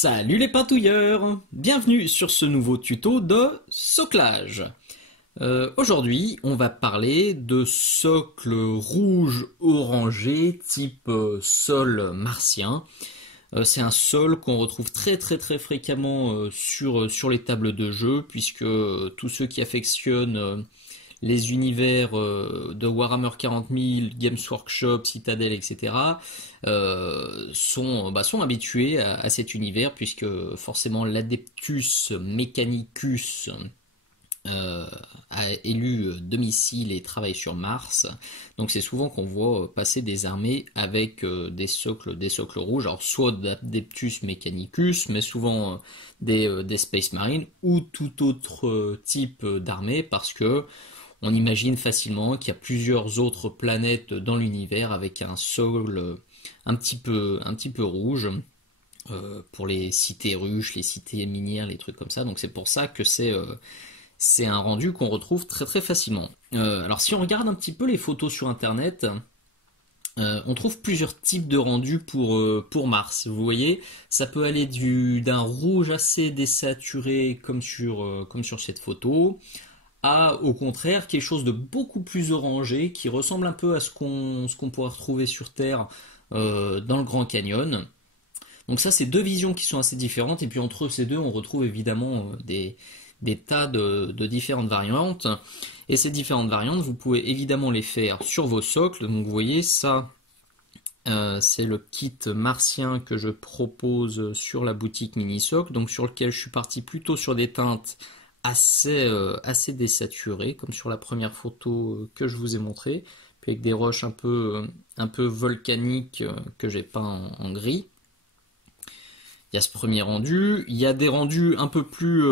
Salut les patouilleurs! Bienvenue sur ce nouveau tuto de soclage. Aujourd'hui, on va parler de socle rouge orangé type sol martien. C'est un sol qu'on retrouve très fréquemment sur les tables de jeu, puisque tous ceux qui affectionnent les univers de Warhammer 40 000, Games Workshop, Citadel, etc. Sont habitués à cet univers, puisque forcément l'Adeptus Mechanicus a élu domicile et travaille sur Mars. Donc c'est souvent qu'on voit passer des armées avec des socles rouges, alors soit d'Adeptus Mechanicus, mais souvent des Space Marines ou tout autre type d'armée, parce que on imagine facilement qu'il y a plusieurs autres planètes dans l'univers avec un sol un petit peu rouge pour les cités ruches, les cités minières, les trucs comme ça. Donc c'est pour ça que c'est un rendu qu'on retrouve très facilement. Alors si on regarde un petit peu les photos sur internet, on trouve plusieurs types de rendus pour Mars. Vous voyez, ça peut aller d'un rouge assez désaturé comme sur cette photo, à au contraire quelque chose de beaucoup plus orangé qui ressemble un peu à ce qu'on pourrait retrouver sur Terre dans le Grand Canyon. Donc ça, c'est deux visions qui sont assez différentes, et puis entre ces deux on retrouve évidemment des tas de différentes variantes, et ces différentes variantes vous pouvez évidemment les faire sur vos socles. Donc vous voyez ça, c'est le kit martien que je propose sur la boutique Minisocle, donc sur lequel je suis parti plutôt sur des teintes assez désaturées, comme sur la première photo que je vous ai montré, puis avec des roches un peu volcaniques que j'ai peint en gris. Il y a ce premier rendu, il y a des rendus un peu plus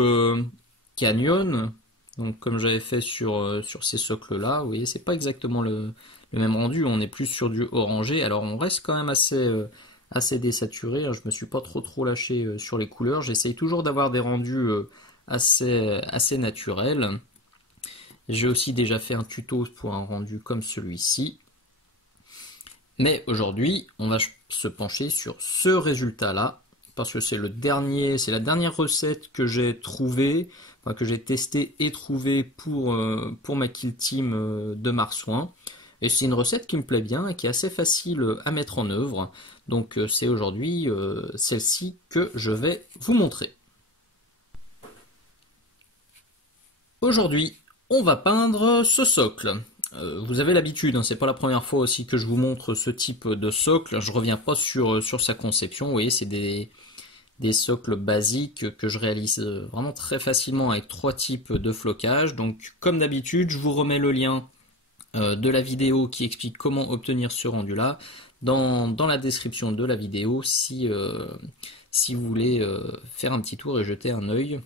canyon, donc comme j'avais fait sur ces socles là. Vous voyez, c'est pas exactement le même rendu, on est plus sur du orangé, alors on reste quand même assez désaturé. Je me suis pas trop lâché sur les couleurs, j'essaye toujours d'avoir des rendus assez naturels. J'ai aussi déjà fait un tuto pour un rendu comme celui-ci, mais aujourd'hui on va se pencher sur ce résultat là, parce que c'est la dernière recette que j'ai trouvée, enfin, que j'ai testée et trouvée pour ma kill team de Marsouin. Et c'est une recette qui me plaît bien et qui est assez facile à mettre en œuvre. Donc c'est aujourd'hui celle-ci que je vais vous montrer. Aujourd'hui, on va peindre ce socle. Vous avez l'habitude, hein, c'est pas la première fois aussi que je vous montre ce type de socle. Je reviens pas sur sa conception. Vous voyez, c'est des socles basiques que je réalise vraiment très facilement avec trois types de flocage. Donc comme d'habitude, je vous remets le lien de la vidéo qui explique comment obtenir ce rendu là dans la description de la vidéo, si vous voulez faire un petit tour et jeter un œil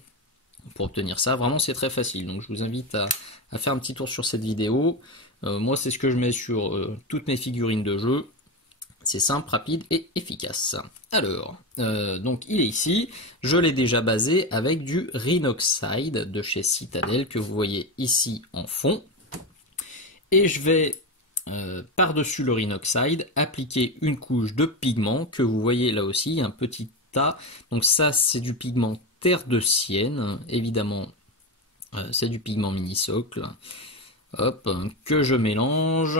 pour obtenir ça. Vraiment c'est très facile, donc je vous invite à faire un petit tour sur cette vidéo. Moi c'est ce que je mets sur toutes mes figurines de jeu. C'est simple, rapide et efficace. Alors, donc il est ici, je l'ai déjà basé avec du Rhinoxide de chez Citadel que vous voyez ici en fond. Et je vais, par-dessus le Rhinoxide, appliquer une couche de pigment que vous voyez là aussi, un petit tas. Donc ça c'est du pigment terre de sienne, évidemment c'est du pigment mini-socle. Hop, que je mélange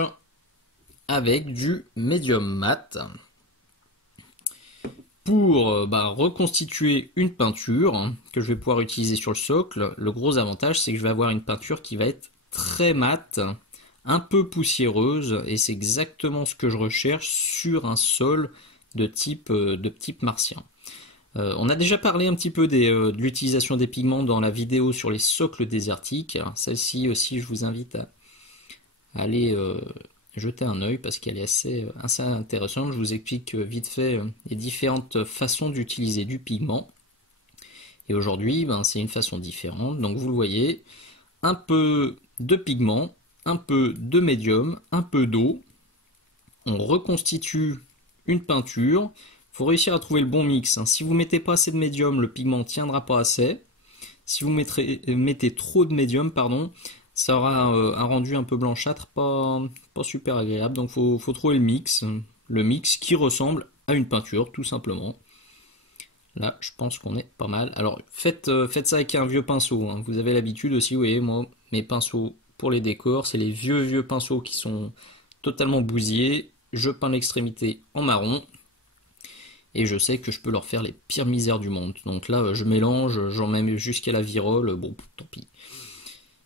avec du médium mat pour reconstituer une peinture que je vais pouvoir utiliser sur le socle. Le gros avantage, c'est que je vais avoir une peinture qui va être très mate, un peu poussiéreuse, et c'est exactement ce que je recherche sur un sol de type martien. On a déjà parlé un petit peu de l'utilisation des pigments dans la vidéo sur les socles désertiques. Celle-ci aussi, je vous invite à aller jeter un œil parce qu'elle est assez intéressante. Je vous explique vite fait les différentes façons d'utiliser du pigment. Et aujourd'hui, c'est une façon différente. Donc vous le voyez, un peu de pigment, un peu de médium, un peu d'eau. On reconstitue une peinture. Il faut réussir à trouver le bon mix. Si vous mettez pas assez de médium, le pigment ne tiendra pas assez. Si vous mettez trop de médium, ça aura un rendu un peu blanchâtre, pas super agréable. Donc faut trouver le mix qui ressemble à une peinture, tout simplement. Là, je pense qu'on est pas mal. Alors, faites ça avec un vieux pinceau, hein. Vous avez l'habitude aussi, vous voyez, moi, mes pinceaux pour les décors, c'est les vieux pinceaux qui sont totalement bousillés. Je peins l'extrémité en marron. Et je sais que je peux leur faire les pires misères du monde. Donc là, je mélange, j'en mets jusqu'à la virole. Bon, tant pis.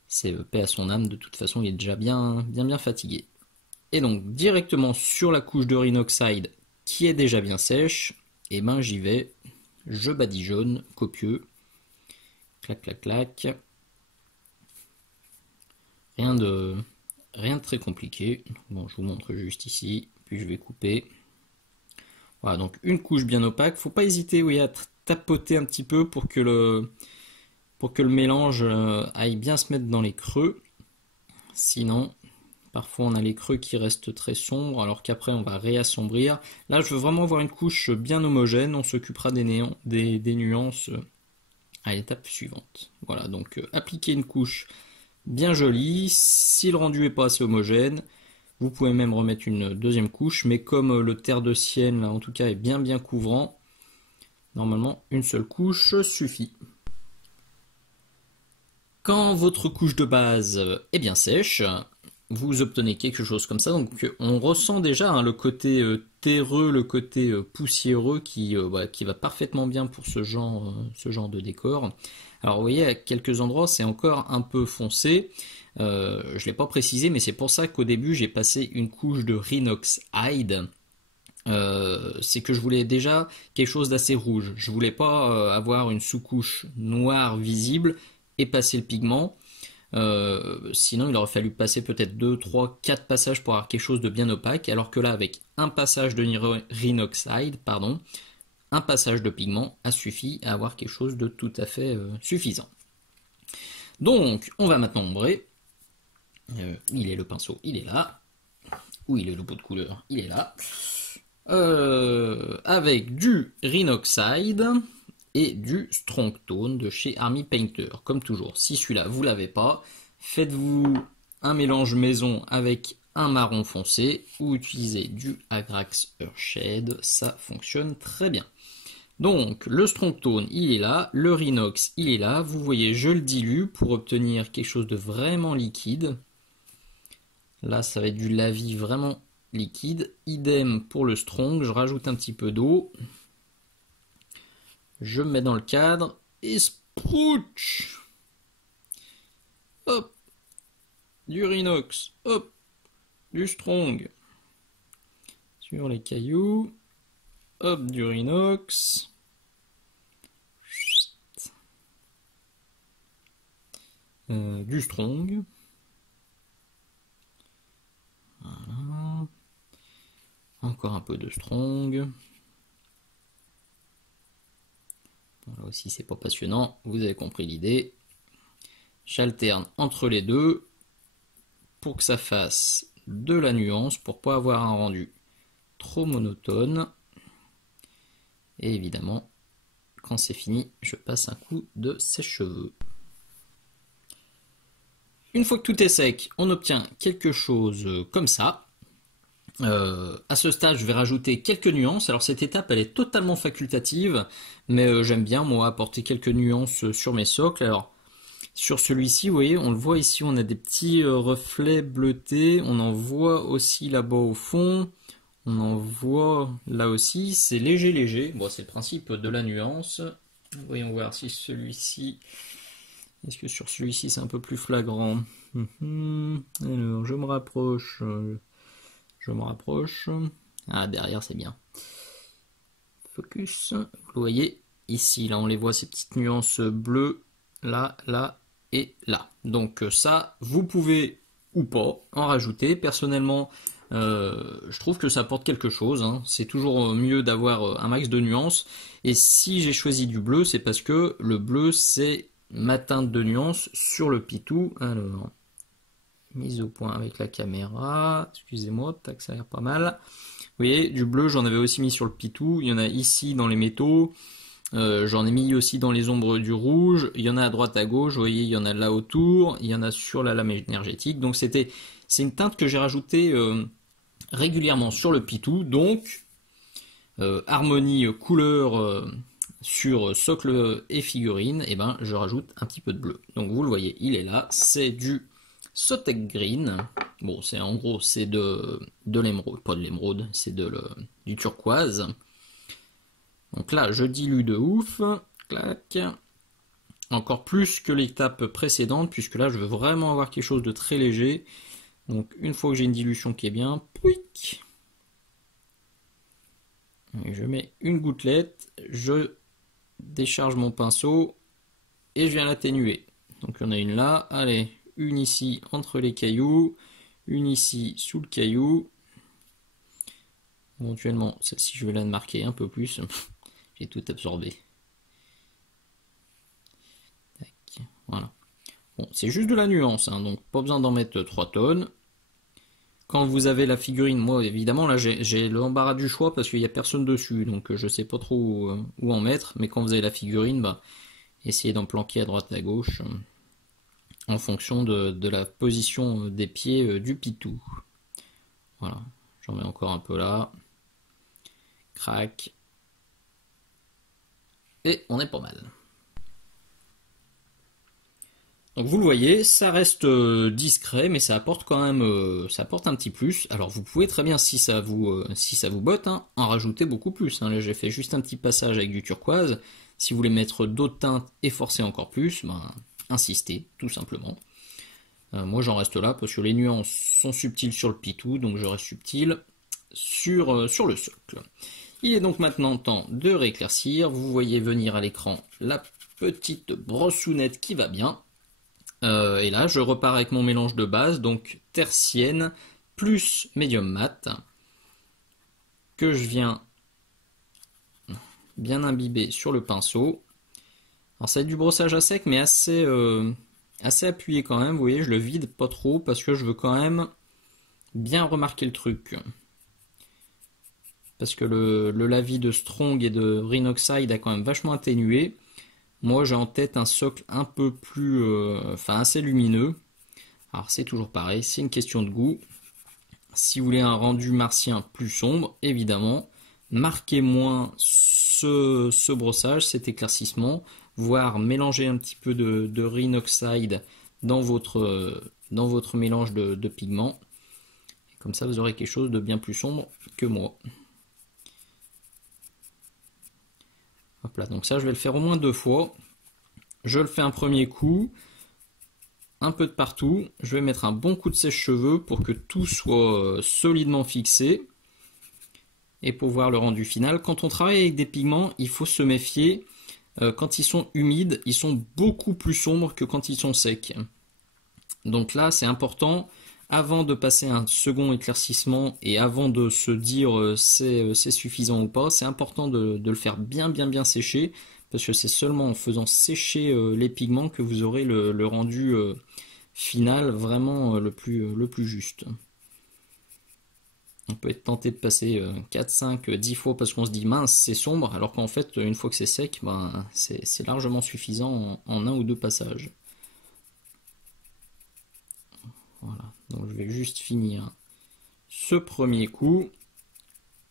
C'est paix à son âme, de toute façon, il est déjà bien fatigué. Et donc, directement sur la couche de Rhinoxide, qui est déjà bien sèche, et ben j'y vais. Je badigeonne, copieux. Clac, clac, clac. Rien de très compliqué. Bon, je vous montre juste ici, puis je vais couper. Voilà, donc une couche bien opaque. Faut pas hésiter, oui, à tapoter un petit peu pour que le mélange aille bien se mettre dans les creux. Sinon, parfois on a les creux qui restent très sombres, alors qu'après on va réassombrir. Là, je veux vraiment avoir une couche bien homogène. On s'occupera des nuances à l'étape suivante. Voilà, donc appliquer une couche bien jolie. Si le rendu n'est pas assez homogène, vous pouvez même remettre une deuxième couche, mais comme le terre de sienne, là, en tout cas, est bien couvrant, normalement, une seule couche suffit. Quand votre couche de base est bien sèche, vous obtenez quelque chose comme ça. Donc on ressent déjà, hein, le côté terreux, le côté poussiéreux qui va parfaitement bien pour ce genre de décor. Alors vous voyez, à quelques endroits c'est encore un peu foncé. Je ne l'ai pas précisé, mais c'est pour ça qu'au début j'ai passé une couche de Rhinoxide. C'est que je voulais déjà quelque chose d'assez rouge. Je voulais pas avoir une sous-couche noire visible et passer le pigment. Sinon il aurait fallu passer peut-être 2, 3, 4 passages pour avoir quelque chose de bien opaque, alors que là avec un passage de Rhinoxide, un passage de pigment a suffi à avoir quelque chose de tout à fait suffisant. Donc on va maintenant ombrer. Il est le pinceau, il est là. Où il est le pot de couleur, il est là. Avec du Rhinoxide et du Strong Tone de chez Army Painter. Comme toujours, si celui-là vous l'avez pas, faites-vous un mélange maison avec un marron foncé ou utilisez du Agrax Earthshade, ça fonctionne très bien. Donc le Strong Tone il est là, le Rhinox il est là, vous voyez je le dilue pour obtenir quelque chose de vraiment liquide. Là ça va être du lavis vraiment liquide. Idem pour le Strong, je rajoute un petit peu d'eau. Je me mets dans le cadre et sprouch. Hop. Du Rhinox. Hop. Du Strong. Sur les cailloux. Hop, du Rhinox. Du Strong. Voilà. Encore un peu de Strong. Bon, là aussi c'est pas passionnant, vous avez compris l'idée. J'alterne entre les deux pour que ça fasse de la nuance, pour pas avoir un rendu trop monotone. Et évidemment, quand c'est fini, je passe un coup de sèche-cheveux. Une fois que tout est sec, on obtient quelque chose comme ça. À ce stade, je vais rajouter quelques nuances. Alors cette étape, elle est totalement facultative, mais j'aime bien moi apporter quelques nuances sur mes socles. Alors sur celui-ci, vous voyez, on le voit ici, on a des petits reflets bleutés. On en voit aussi là-bas au fond. On en voit là aussi. C'est léger. Bon, c'est le principe de la nuance. Voyons voir si celui-ci. Est-ce que sur celui-ci c'est un peu plus flagrant? Alors je me rapproche. Ah, derrière c'est bien. Focus. Vous voyez ici, là on les voit, ces petites nuances bleues, là et là. Donc ça, vous pouvez ou pas en rajouter. Personnellement, je trouve que ça apporte quelque chose, hein. C'est toujours mieux d'avoir un max de nuances. Et si j'ai choisi du bleu, c'est parce que le bleu c'est ma teinte de nuance sur le pitou. Alors, mise au point avec la caméra, excusez-moi, tac, ça a l'air pas mal. Vous voyez, du bleu, j'en avais aussi mis sur le pitou, il y en a ici dans les métaux, j'en ai mis aussi dans les ombres du rouge, il y en a à droite à gauche, vous voyez, il y en a là autour, il y en a sur la lame énergétique, donc c'est une teinte que j'ai rajoutée régulièrement sur le pitou, donc harmonie couleur sur socle et figurine, et ben je rajoute un petit peu de bleu. Donc vous le voyez, il est là, c'est du Sotek Green. Bon, c'est en gros c'est de l'émeraude, pas de l'émeraude, c'est du turquoise. Donc là, je dilue de ouf, clac. Encore plus que l'étape précédente, puisque là je veux vraiment avoir quelque chose de très léger. Donc une fois que j'ai une dilution qui est bien, pouic, et je mets une gouttelette, je décharge mon pinceau et je viens l'atténuer. Donc on a une là, allez, une ici entre les cailloux, une ici sous le caillou. Éventuellement, celle-ci je vais la marquer un peu plus, j'ai tout absorbé. Tac, voilà. Bon, c'est juste de la nuance, hein, donc pas besoin d'en mettre 3 tonnes. Quand vous avez la figurine, moi évidemment là j'ai l'embarras du choix parce qu'il n'y a personne dessus, donc je sais pas trop où en mettre, mais quand vous avez la figurine, bah, essayez d'en planquer à droite à gauche en fonction de la position des pieds du pitou. Voilà, j'en mets encore un peu là, crac, et on est pas mal. Donc vous le voyez, ça reste discret, mais ça apporte quand même, ça apporte un petit plus. Alors vous pouvez très bien, si ça vous botte, hein, en rajouter beaucoup plus. Hein. Là j'ai fait juste un petit passage avec du turquoise. Si vous voulez mettre d'autres teintes et forcer encore plus, ben, insistez, tout simplement. Moi j'en reste là parce que les nuances sont subtiles sur le pitou, donc je reste subtil sur le socle. Il est donc maintenant temps de rééclaircir. Vous voyez venir à l'écran la petite brossounette qui va bien. Et là, je repars avec mon mélange de base, donc tertienne plus médium mat, que je viens bien imbiber sur le pinceau. Alors ça va être du brossage à sec, mais assez appuyé quand même. Vous voyez, je le vide pas trop parce que je veux quand même bien remarquer le truc. Parce que le lavis de Strong et de Rhinoxide a quand même vachement atténué. Moi j'ai en tête un socle un peu plus, assez lumineux. Alors c'est toujours pareil, c'est une question de goût. Si vous voulez un rendu martien plus sombre, évidemment, marquez moins ce brossage, cet éclaircissement, voire mélanger un petit peu de Rhinoxide dans votre mélange de pigments. Comme ça vous aurez quelque chose de bien plus sombre que moi. Hop là, donc ça je vais le faire au moins 2 fois. Je le fais un premier coup, un peu de partout. Je vais mettre un bon coup de sèche-cheveux pour que tout soit solidement fixé. Et pour voir le rendu final, quand on travaille avec des pigments, il faut se méfier. Quand ils sont humides, ils sont beaucoup plus sombres que quand ils sont secs. Donc là, c'est important. Avant de passer un second éclaircissement et avant de se dire c'est suffisant ou pas, c'est important de le faire bien sécher parce que c'est seulement en faisant sécher les pigments que vous aurez le rendu final vraiment le plus juste. On peut être tenté de passer 4, 5, 10 fois parce qu'on se dit mince c'est sombre alors qu'en fait une fois que c'est sec ben, c'est largement suffisant en un ou deux passages. Voilà. Donc je vais juste finir ce premier coup.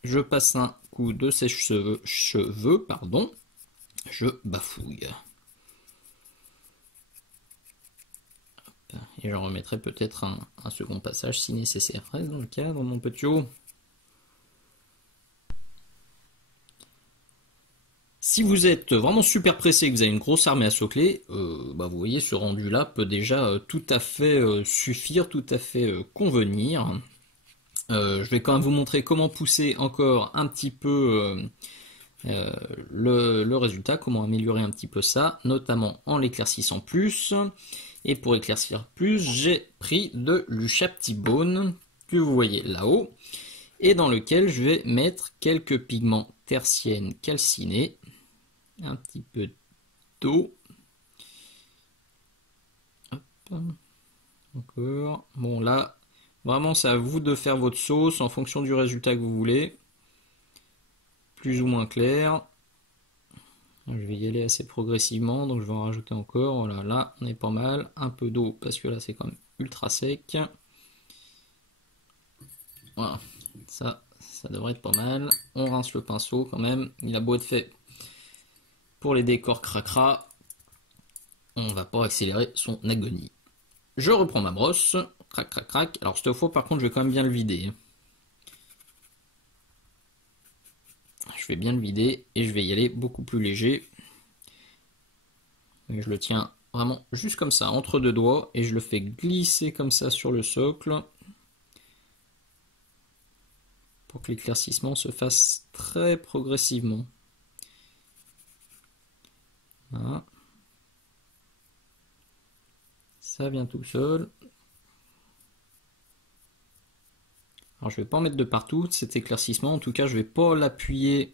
Je passe un coup de sèche-cheveux, pardon. Je bafouille. Hop. Et j'en remettrai peut-être un second passage si nécessaire. Reste dans le cadre, mon petit haut. Si vous êtes vraiment super pressé et que vous avez une grosse armée à socler, vous voyez ce rendu là peut déjà tout à fait suffire, tout à fait convenir. Je vais quand même vous montrer comment pousser encore un petit peu le résultat, comment améliorer un petit peu ça, notamment en l'éclaircissant plus. Et pour éclaircir plus, j'ai pris de l'Ushaptibone que vous voyez là-haut et dans lequel je vais mettre quelques pigments tertiennes calcinés. Un petit peu d'eau. Encore. Bon là, vraiment c'est à vous de faire votre sauce en fonction du résultat que vous voulez. Plus ou moins clair. Je vais y aller assez progressivement, donc je vais en rajouter encore. Voilà, là on est pas mal. Un peu d'eau parce que là c'est quand même ultra sec. Voilà, ça devrait être pas mal. On rince le pinceau quand même. Il a beau être fait pour les décors cracra, on va pas accélérer son agonie. Je reprends ma brosse, crac crac crac. Alors cette fois par contre je vais quand même bien le vider. Je vais bien le vider et je vais y aller beaucoup plus léger. Et je le tiens vraiment juste comme ça, entre deux doigts, et je le fais glisser comme ça sur le socle pour que l'éclaircissement se fasse très progressivement. Voilà. Ça vient tout seul. Alors je vais pas en mettre de partout cet éclaircissement, en tout cas je vais pas l'appuyer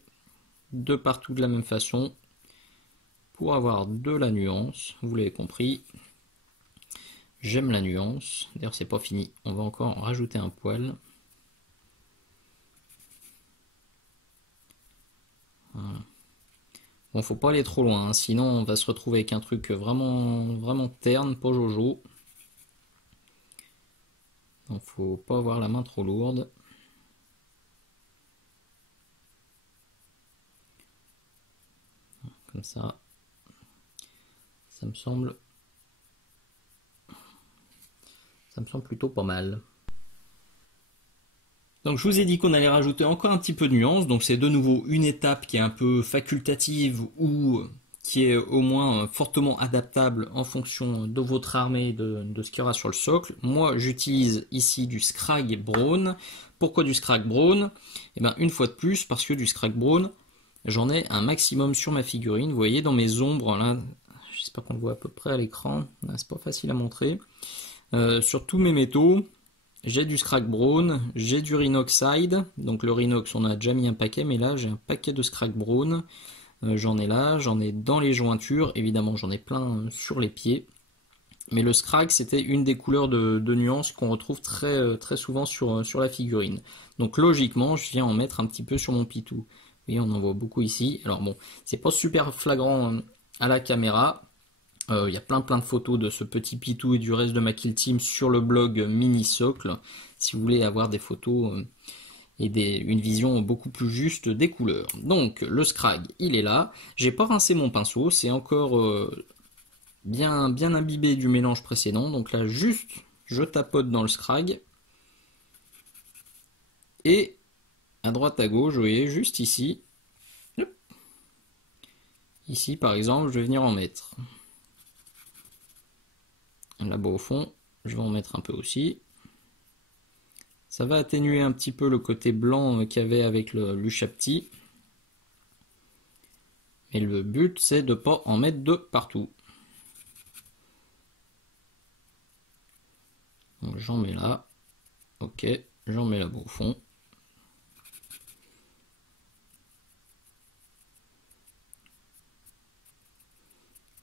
de partout de la même façon pour avoir de la nuance, vous l'avez compris. J'aime la nuance, d'ailleurs c'est pas fini, on va encore en rajouter un poil. Voilà. Bon, faut pas aller trop loin, hein, sinon on va se retrouver avec un truc vraiment terne, pas jojo. Donc faut pas avoir la main trop lourde. Comme ça. Ça me semble plutôt pas mal. Donc je vous ai dit qu'on allait rajouter encore un petit peu de nuance, donc c'est de nouveau une étape qui est un peu facultative ou qui est au moins fortement adaptable en fonction de votre armée, de ce qu'il y aura sur le socle. Moi j'utilise ici du Scrag Brawn. Pourquoi du Scrag Brawn? Eh bien une fois de plus parce que du Scrag Brawn, j'en ai un maximum sur ma figurine. Vous voyez dans mes ombres là, j'espère qu'on le voit à peu près à l'écran, c'est pas facile à montrer. Sur tous mes métaux, j'ai du Scrag Brawn, j'ai du Rhinoxide, donc le Rhinox on a déjà mis un paquet, mais là j'ai un paquet de Scrag Brawn, j'en ai là, j'en ai dans les jointures, évidemment j'en ai plein sur les pieds, mais le Scrag c'était une des couleurs de nuances qu'on retrouve très souvent sur la figurine, donc logiquement je viens en mettre un petit peu sur mon pitou. Vous voyez on en voit beaucoup ici, alors bon c'est pas super flagrant à la caméra. Il y a plein de photos de ce petit pitou et du reste de ma kill team sur le blog Mini Socle, si vous voulez avoir des photos et une vision beaucoup plus juste des couleurs. Donc le Scrag, il est là. J'ai pas rincé mon pinceau, c'est encore bien imbibé du mélange précédent. Donc là, juste, je tapote dans le Scrag. Et à droite à gauche, vous voyez, juste ici. Ici, par exemple, je vais venir en mettre. Là-bas au fond, je vais en mettre un peu aussi. Ça va atténuer un petit peu le côté blanc qu'il y avait avec le Luchapti. Mais le but, c'est de ne pas en mettre de partout. Donc j'en mets là. Ok, j'en mets là-bas au fond.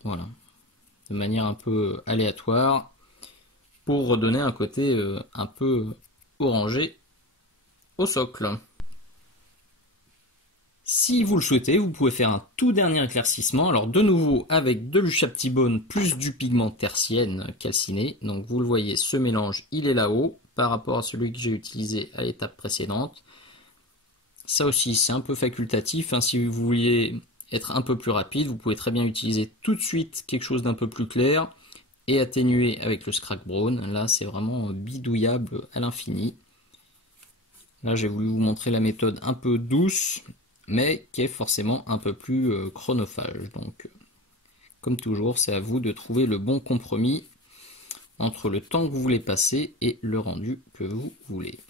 Voilà. De manière un peu aléatoire pour redonner un côté un peu orangé au socle. Si vous le souhaitez, vous pouvez faire un tout dernier éclaircissement. Alors de nouveau avec de l'Ushaptibone plus du pigment tertienne calciné. Donc vous le voyez, ce mélange il est là-haut par rapport à celui que j'ai utilisé à l'étape précédente. Ça aussi c'est un peu facultatif, hein, si vous vouliez être un peu plus rapide, vous pouvez très bien utiliser tout de suite quelque chose d'un peu plus clair et atténuer avec le Scrag Brawn. Là c'est vraiment bidouillable à l'infini. Là j'ai voulu vous montrer la méthode un peu douce mais qui est forcément un peu plus chronophage. Donc comme toujours c'est à vous de trouver le bon compromis entre le temps que vous voulez passer et le rendu que vous voulez.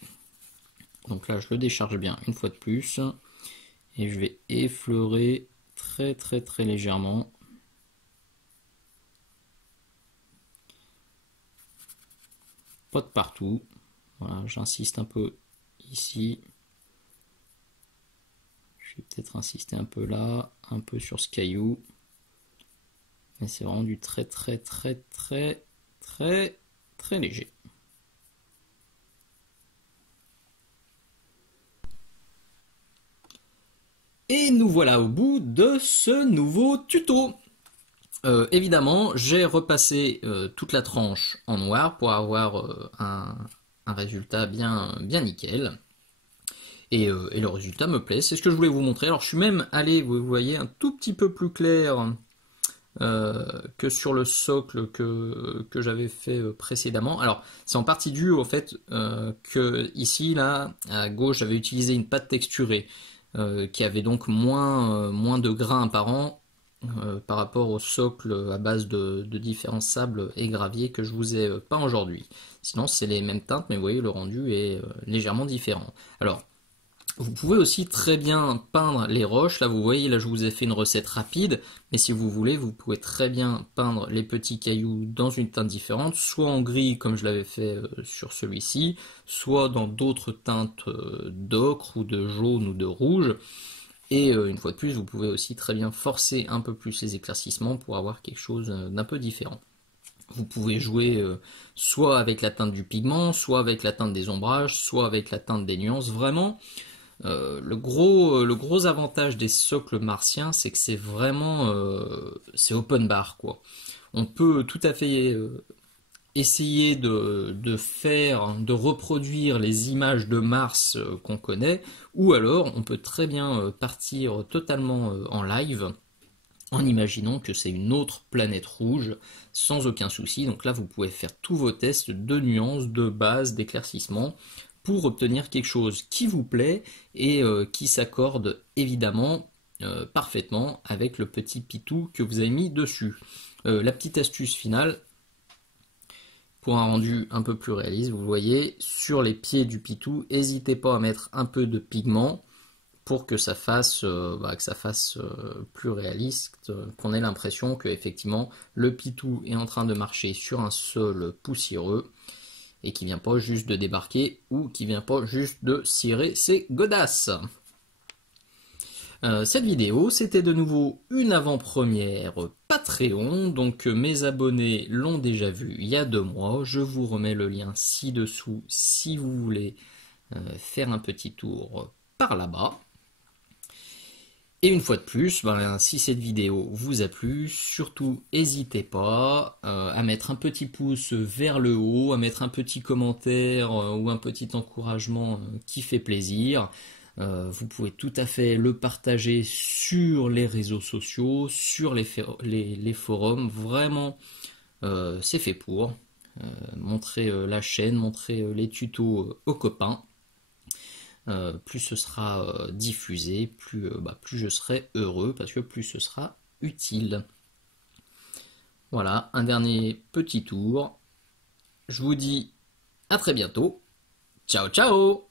Donc là je le décharge bien une fois de plus et je vais effleurer très légèrement. Pas de partout. Voilà, j'insiste un peu ici. Je vais peut-être insister un peu là, un peu sur ce caillou. Mais c'est vraiment du très léger. Et nous voilà au bout de ce nouveau tuto. Évidemment, j'ai repassé toute la tranche en noir pour avoir un résultat bien nickel. et le résultat me plaît, c'est ce que je voulais vous montrer. Alors je suis même allé, vous voyez, un tout petit peu plus clair que sur le socle que j'avais fait précédemment. Alors c'est en partie dû au fait que ici, là, à gauche, j'avais utilisé une pâte texturée qui avait donc moins de grains apparents par rapport au socle à base de différents sables et graviers que je vous ai peint aujourd'hui. Sinon c'est les mêmes teintes, mais vous voyez le rendu est légèrement différent. Alors vous pouvez aussi très bien peindre les roches. Là, vous voyez, là, je vous ai fait une recette rapide. Mais si vous voulez, vous pouvez très bien peindre les petits cailloux dans une teinte différente, soit en gris, comme je l'avais fait sur celui-ci, soit dans d'autres teintes d'ocre ou de jaune ou de rouge. Et une fois de plus, vous pouvez aussi très bien forcer un peu plus les éclaircissements pour avoir quelque chose d'un peu différent. Vous pouvez jouer soit avec la teinte du pigment, soit avec la teinte des ombrages, soit avec la teinte des nuances. Vraiment, le gros avantage des socles martiens, c'est que c'est vraiment c'est open bar, quoi. On peut tout à fait essayer de reproduire les images de Mars qu'on connaît, ou alors on peut très bien partir totalement en live en imaginant que c'est une autre planète rouge sans aucun souci. Donc là, vous pouvez faire tous vos tests de nuances, de base, d'éclaircissement pour obtenir quelque chose qui vous plaît et qui s'accorde évidemment parfaitement avec le petit pitou que vous avez mis dessus. La petite astuce finale, pour un rendu un peu plus réaliste, vous voyez, sur les pieds du pitou, n'hésitez pas à mettre un peu de pigment pour que ça fasse, plus réaliste, qu'on ait l'impression que effectivement le pitou est en train de marcher sur un sol poussiéreux et qui vient pas juste de débarquer ou qui vient pas juste de cirer ses godasses. Cette vidéo, c'était de nouveau une avant-première Patreon, donc mes abonnés l'ont déjà vu il y a 2 mois. Je vous remets le lien ci-dessous si vous voulez faire un petit tour par là-bas. Et une fois de plus, si cette vidéo vous a plu, surtout n'hésitez pas à mettre un petit pouce vers le haut, à mettre un petit commentaire ou un petit encouragement qui fait plaisir. Vous pouvez tout à fait le partager sur les réseaux sociaux, sur les forums. Vraiment, c'est fait pour. Montrer la chaîne, montrer les tutos aux copains. Plus ce sera diffusé, plus je serai heureux parce que plus ce sera utile. Voilà, un dernier petit tour. Je vous dis à très bientôt. Ciao ciao!